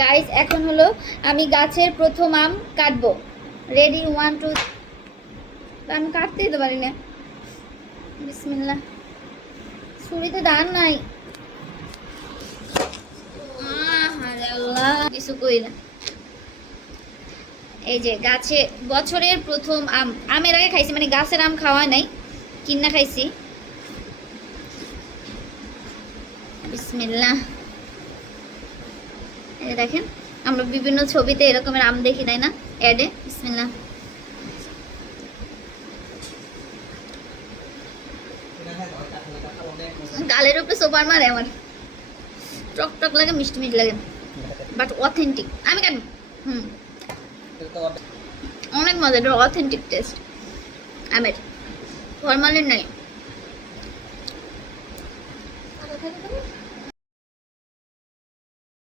Guys এখন হলো আমি গাছের প্রথম আম কাটবো। রেডি 1 2। আমি কাটতেই তো পারি না। বিসমিল্লাহ। ছুরিতে দান নাই। আরে আল্লাহ, কিছু কই না। এই যে গাছে বছরের প্রথম আম। আমের আগে খাইছি, মানে গাছের আম খাওয়া নাই, কিনা খাইছি। বিসমিল্লাহ। এই দেখেন, আমরা বিভিন্ন ছবিতে এরকমের আম দেখি, তাই না, অ্যাডে। বিসমিল্লাহ। গালের উপরে সোপার মারে আমার, টক টক লাগে, মিষ্টি মিষ্টি লাগে, বাট অথেন্টিক। আমি কেন অনেক মজা, এটা অথেন্টিক টেস্ট আমের, ফরমালিন নাই।